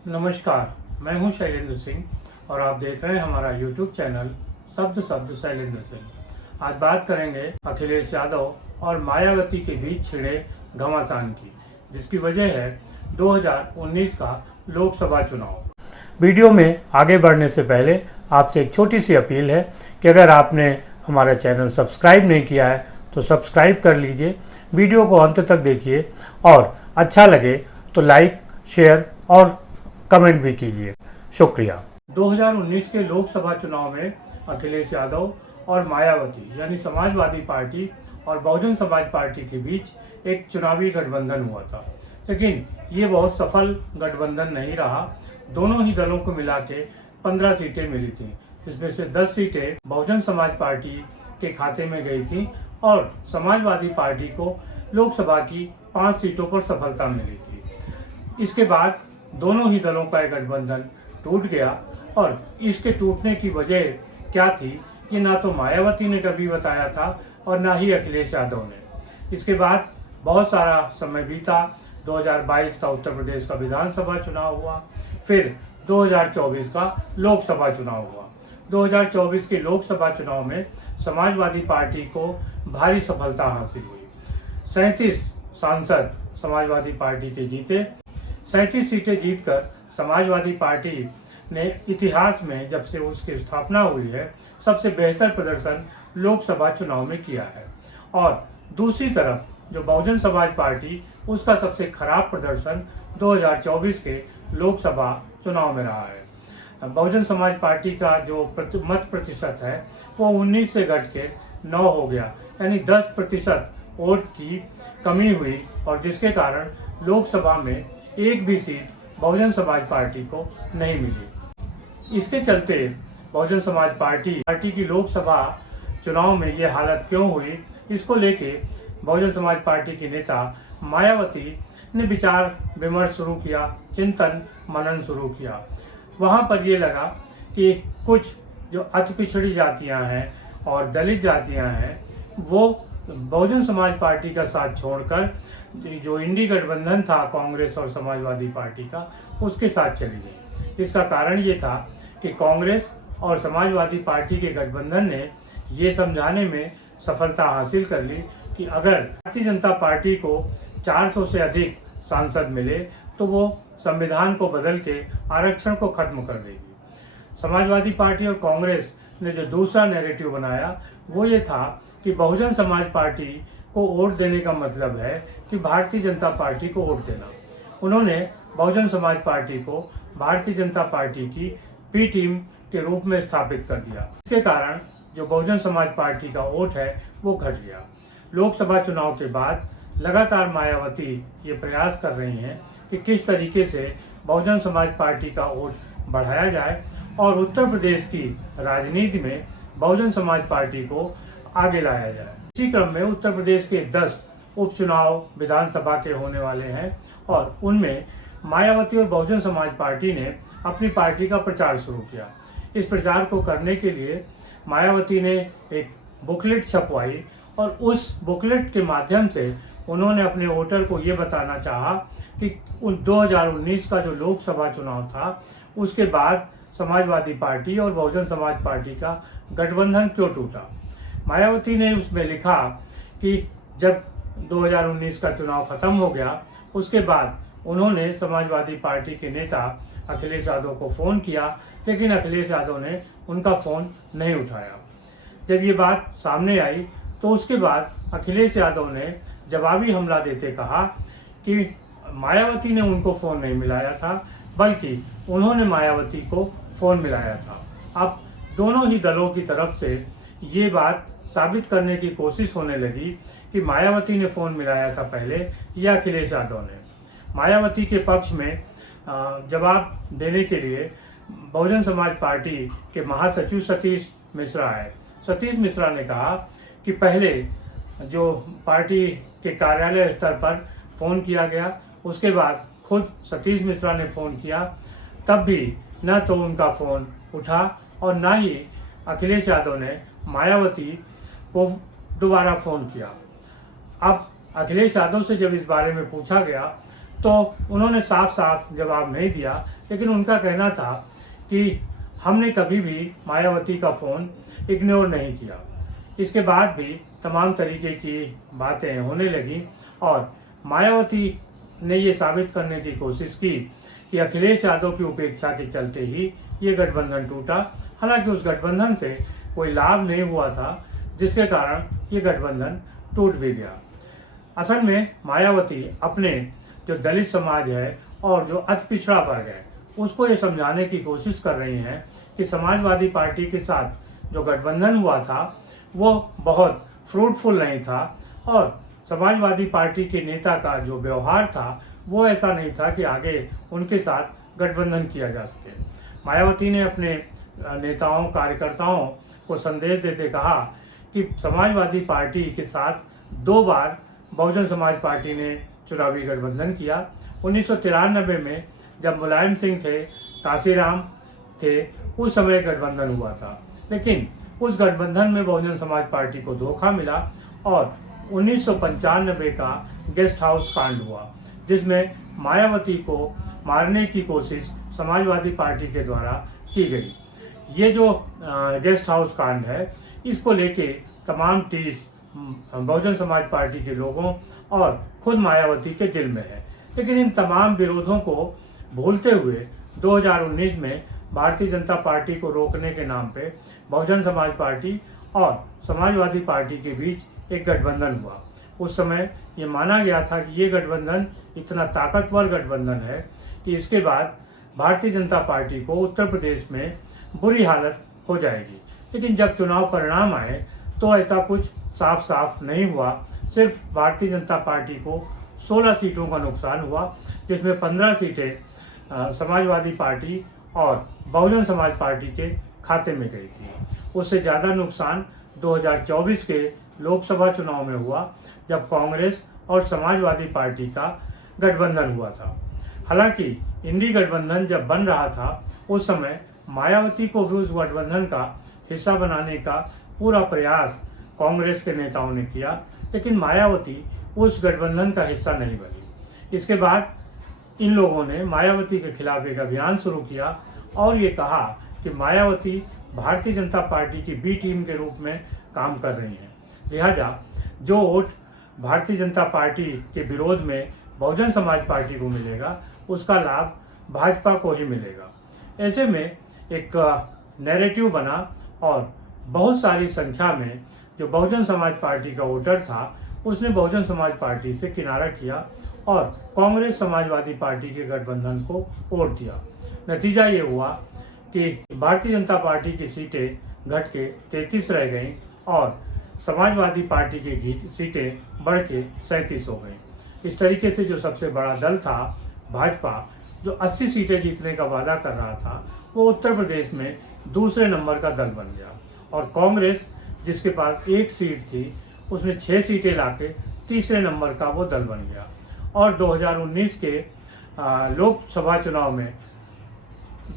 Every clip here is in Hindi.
नमस्कार, मैं हूं शैलेंद्र सिंह और आप देख रहे हैं हमारा YouTube चैनल शब्द शब्द शैलेंद्र सिंह। आज बात करेंगे अखिलेश यादव और मायावती के बीच छिड़े घमासान की, जिसकी वजह है 2019 का लोकसभा चुनाव। वीडियो में आगे बढ़ने से पहले आपसे एक छोटी सी अपील है कि अगर आपने हमारा चैनल सब्सक्राइब नहीं किया है तो सब्सक्राइब कर लीजिए, वीडियो को अंत तक देखिए और अच्छा लगे तो लाइक, शेयर और कमेंट भी कीजिए। शुक्रिया। 2019 के लोकसभा चुनाव में अखिलेश यादव और मायावती यानी समाजवादी पार्टी और बहुजन समाज पार्टी के बीच एक चुनावी गठबंधन हुआ था, लेकिन ये बहुत सफल गठबंधन नहीं रहा। दोनों ही दलों को मिला के 15 सीटें मिली थी, जिसमें से 10 सीटें बहुजन समाज पार्टी के खाते में गई थी और समाजवादी पार्टी को लोकसभा की 5 सीटों पर सफलता मिली थी। इसके बाद दोनों ही दलों का एक गठबंधन टूट गया और इसके टूटने की वजह क्या थी, ये ना तो मायावती ने कभी बताया था और ना ही अखिलेश यादव ने। इसके बाद बहुत सारा समय बीता। 2022 का उत्तर प्रदेश का विधानसभा चुनाव हुआ, फिर 2024 का लोकसभा चुनाव हुआ। 2024 के लोकसभा चुनाव में समाजवादी पार्टी को भारी सफलता हासिल हुई। 37 सांसद समाजवादी पार्टी के जीते। 37 सीटें जीतकर समाजवादी पार्टी ने इतिहास में, जब से उसकी स्थापना हुई है, सबसे बेहतर प्रदर्शन लोकसभा चुनाव में किया है। और दूसरी तरफ जो बहुजन समाज पार्टी, उसका सबसे खराब प्रदर्शन 2024 के लोकसभा चुनाव में रहा है। बहुजन समाज पार्टी का जो मत प्रतिशत है वो 19 से घट के 9 हो गया, यानी 10% वोट की कमी हुई और जिसके कारण लोकसभा में एक भी सीट बहुजन समाज पार्टी को नहीं मिली। इसके चलते बहुजन समाज पार्टी की लोकसभा चुनाव में ये हालत क्यों हुई, इसको लेके बहुजन समाज पार्टी की नेता मायावती ने विचार विमर्श शुरू किया, चिंतन मनन शुरू किया। वहाँ पर ये लगा कि कुछ जो अति पिछड़ी जातियाँ हैं और दलित जातियाँ हैं, वो बहुजन समाज पार्टी का साथ छोड़कर जो इंडी गठबंधन था कांग्रेस और समाजवादी पार्टी का, उसके साथ चली गई। इसका कारण ये था कि कांग्रेस और समाजवादी पार्टी के गठबंधन ने ये समझाने में सफलता हासिल कर ली कि अगर भारतीय जनता पार्टी को 400 से अधिक सांसद मिले तो वो संविधान को बदल के आरक्षण को खत्म कर देगी। समाजवादी पार्टी और कांग्रेस ने जो दूसरा नैरेटिव बनाया वो ये था कि बहुजन समाज पार्टी को वोट देने का मतलब है कि भारतीय जनता पार्टी को वोट देना। उन्होंने बहुजन समाज पार्टी को भारतीय जनता पार्टी की बी टीम के रूप में स्थापित कर दिया। इसके कारण जो बहुजन समाज पार्टी का वोट है वो घट गया। लोकसभा चुनाव के बाद लगातार मायावती ये प्रयास कर रही हैं कि किस तरीके से बहुजन समाज पार्टी का वोट बढ़ाया जाए और उत्तर प्रदेश की राजनीति में बहुजन समाज पार्टी को आगे लाया जाए। इसी क्रम में उत्तर प्रदेश के 10 उपचुनाव विधानसभा के होने वाले हैं और उनमें मायावती और बहुजन समाज पार्टी ने अपनी पार्टी का प्रचार शुरू किया। इस प्रचार को करने के लिए मायावती ने एक बुकलेट छपवाई और उस बुकलेट के माध्यम से उन्होंने अपने वोटर को ये बताना चाहा कि 2019 का जो लोकसभा चुनाव था उसके बाद समाजवादी पार्टी और बहुजन समाज पार्टी का गठबंधन क्यों टूटा। मायावती ने उसमें लिखा कि जब 2019 का चुनाव खत्म हो गया उसके बाद उन्होंने समाजवादी पार्टी के नेता अखिलेश यादव को फ़ोन किया, लेकिन अखिलेश यादव ने उनका फ़ोन नहीं उठाया। जब ये बात सामने आई तो उसके बाद अखिलेश यादव ने जवाबी हमला देते कहा कि मायावती ने उनको फ़ोन नहीं मिलाया था, बल्कि उन्होंने मायावती को फ़ोन मिलाया था। अब दोनों ही दलों की तरफ से ये बात साबित करने की कोशिश होने लगी कि मायावती ने फ़ोन मिलाया था पहले या अखिलेश यादव ने। मायावती के पक्ष में जवाब देने के लिए बहुजन समाज पार्टी के महासचिव सतीश मिश्रा है। सतीश मिश्रा ने कहा कि पहले जो पार्टी के कार्यालय स्तर पर फ़ोन किया गया, उसके बाद खुद सतीश मिश्रा ने फ़ोन किया, तब भी न तो उनका फ़ोन उठा और न ही अखिलेश यादव ने मायावती को दोबारा फ़ोन किया। अब अखिलेश यादव से जब इस बारे में पूछा गया तो उन्होंने साफ साफ जवाब नहीं दिया, लेकिन उनका कहना था कि हमने कभी भी मायावती का फ़ोन इग्नोर नहीं किया। इसके बाद भी तमाम तरीके की बातें होने लगी और मायावती ने ये साबित करने की कोशिश की कि अखिलेश यादव की उपेक्षा के चलते ही ये गठबंधन टूटा। हालांकि उस गठबंधन से कोई लाभ नहीं हुआ था, जिसके कारण ये गठबंधन टूट भी गया। असल में मायावती अपने जो दलित समाज है और जो अति पिछड़ा वर्ग है उसको ये समझाने की कोशिश कर रही हैं कि समाजवादी पार्टी के साथ जो गठबंधन हुआ था वो बहुत फ्रूटफुल नहीं था और समाजवादी पार्टी के नेता का जो व्यवहार था वो ऐसा नहीं था कि आगे उनके साथ गठबंधन किया जा सके। मायावती ने अपने नेताओं कार्यकर्ताओं को संदेश देते कहा कि समाजवादी पार्टी के साथ 2 बार बहुजन समाज पार्टी ने चुनावी गठबंधन किया। 1993 में जब मुलायम सिंह थे, काशीराम थे, उस समय गठबंधन हुआ था, लेकिन उस गठबंधन में बहुजन समाज पार्टी को धोखा मिला और 1995 का गेस्ट हाउस कांड हुआ, जिसमें मायावती को मारने की कोशिश समाजवादी पार्टी के द्वारा की गई। ये जो गेस्ट हाउस कांड है, इसको लेके तमाम टीस बहुजन समाज पार्टी के लोगों और खुद मायावती के दिल में है। लेकिन इन तमाम विरोधों को भूलते हुए 2019 में भारतीय जनता पार्टी को रोकने के नाम पे बहुजन समाज पार्टी और समाजवादी पार्टी के बीच एक गठबंधन हुआ। उस समय ये माना गया था कि ये गठबंधन इतना ताकतवर गठबंधन है कि इसके बाद भारतीय जनता पार्टी को उत्तर प्रदेश में बुरी हालत हो जाएगी। लेकिन जब चुनाव परिणाम आए तो ऐसा कुछ साफ साफ नहीं हुआ। सिर्फ भारतीय जनता पार्टी को 16 सीटों का नुकसान हुआ, जिसमें 15 सीटें समाजवादी पार्टी और बहुजन समाज पार्टी के खाते में गई थी। उससे ज़्यादा नुकसान 2024 के लोकसभा चुनाव में हुआ, जब कांग्रेस और समाजवादी पार्टी का गठबंधन हुआ था। हालांकि इंडी गठबंधन जब बन रहा था उस समय मायावती को भी उस गठबंधन का हिस्सा बनाने का पूरा प्रयास कांग्रेस के नेताओं ने किया, लेकिन मायावती उस गठबंधन का हिस्सा नहीं बनी। इसके बाद इन लोगों ने मायावती के खिलाफ एक अभियान शुरू किया और ये कहा कि मायावती भारतीय जनता पार्टी की बी टीम के रूप में काम कर रही हैं, लिहाजा जो वोट भारतीय जनता पार्टी के विरोध में बहुजन समाज पार्टी को मिलेगा उसका लाभ भाजपा को ही मिलेगा। ऐसे में एक नैरेटिव बना और बहुत सारी संख्या में जो बहुजन समाज पार्टी का वोटर था उसने बहुजन समाज पार्टी से किनारा किया और कांग्रेस समाजवादी पार्टी के गठबंधन को वोट दिया। नतीजा ये हुआ कि भारतीय जनता पार्टी की सीटें घट के 33 रह गईं और समाजवादी पार्टी की सीटें बढ़ के 37 हो गईं। इस तरीके से जो सबसे बड़ा दल था भाजपा, जो 80 सीटें जीतने का वादा कर रहा था, वो उत्तर प्रदेश में दूसरे नंबर का दल बन गया और कांग्रेस जिसके पास 1 सीट थी उसने 6 सीटें लाके तीसरे नंबर का वो दल बन गया। और 2019 के लोकसभा चुनाव में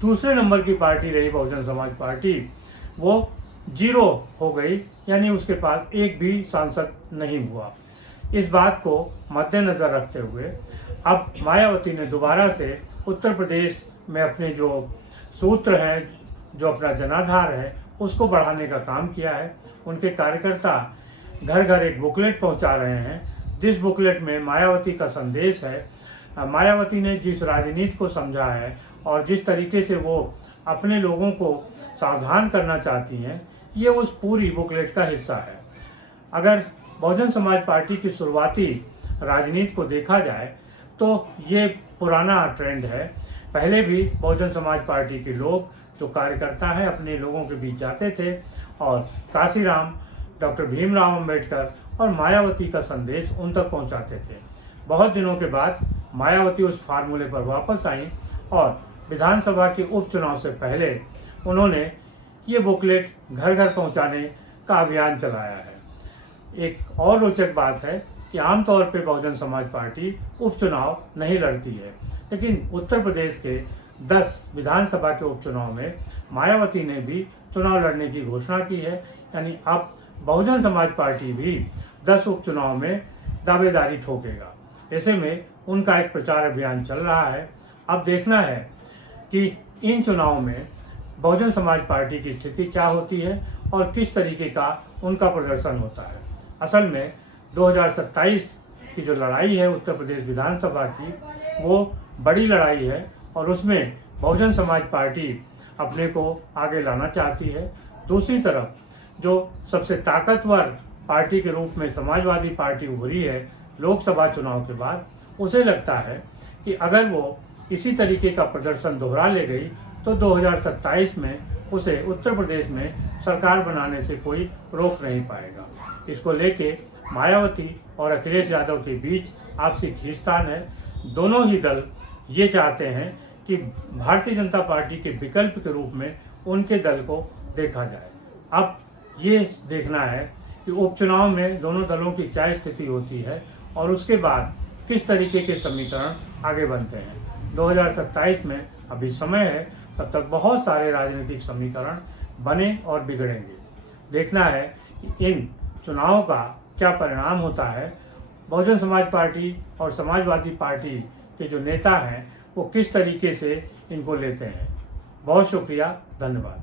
दूसरे नंबर की पार्टी रही बहुजन समाज पार्टी, वो 0 हो गई, यानी उसके पास एक भी सांसद नहीं हुआ। इस बात को मद्देनज़र रखते हुए अब मायावती ने दोबारा से उत्तर प्रदेश में अपने जो सूत्र हैं, जो अपना जनाधार है, उसको बढ़ाने का काम किया है। उनके कार्यकर्ता घर घर एक बुकलेट पहुंचा रहे हैं, जिस बुकलेट में मायावती का संदेश है। मायावती ने जिस राजनीति को समझा है और जिस तरीके से वो अपने लोगों को सावधान करना चाहती हैं, ये उस पूरी बुकलेट का हिस्सा है। अगर बहुजन समाज पार्टी की शुरुआती राजनीति को देखा जाए तो ये पुराना ट्रेंड है। पहले भी बहुजन समाज पार्टी के लोग जो कार्यकर्ता हैं अपने लोगों के बीच जाते थे और काशीराम, डॉक्टर भीमराव अंबेडकर और मायावती का संदेश उन तक पहुंचाते थे। बहुत दिनों के बाद मायावती उस फार्मूले पर वापस आई और विधानसभा के उपचुनाव से पहले उन्होंने ये बुकलेट घर घर पहुंचाने का अभियान चलाया है। एक और रोचक बात है कि आमतौर पे बहुजन समाज पार्टी उपचुनाव नहीं लड़ती है, लेकिन उत्तर प्रदेश के 10 विधानसभा के उपचुनाव में मायावती ने भी चुनाव लड़ने की घोषणा की है। यानी अब बहुजन समाज पार्टी भी 10 उपचुनाव में दावेदारी ठोकेगा। ऐसे में उनका एक प्रचार अभियान चल रहा है। अब देखना है कि इन चुनाव में बहुजन समाज पार्टी की स्थिति क्या होती है और किस तरीके का उनका प्रदर्शन होता है। असल में 2027 की जो लड़ाई है उत्तर प्रदेश विधानसभा की, वो बड़ी लड़ाई है और उसमें बहुजन समाज पार्टी अपने को आगे लाना चाहती है। दूसरी तरफ जो सबसे ताकतवर पार्टी के रूप में समाजवादी पार्टी उभरी है लोकसभा चुनाव के बाद, उसे लगता है कि अगर वो इसी तरीके का प्रदर्शन दोहरा ले गई तो 2027 में उसे उत्तर प्रदेश में सरकार बनाने से कोई रोक नहीं पाएगा। इसको लेके मायावती और अखिलेश यादव के बीच आपसी खींचतान है। दोनों ही दल ये चाहते हैं कि भारतीय जनता पार्टी के विकल्प के रूप में उनके दल को देखा जाए। अब ये देखना है कि उपचुनाव में दोनों दलों की क्या स्थिति होती है और उसके बाद किस तरीके के समीकरण आगे बनते हैं। 2027 में अभी समय है, तब तक बहुत सारे राजनीतिक समीकरण बने और बिगड़ेंगे। देखना है कि इन चुनावों का क्या परिणाम होता है। बहुजन समाज पार्टी और समाजवादी पार्टी के जो नेता हैं वो किस तरीके से इनको लेते हैं। बहुत शुक्रिया, धन्यवाद।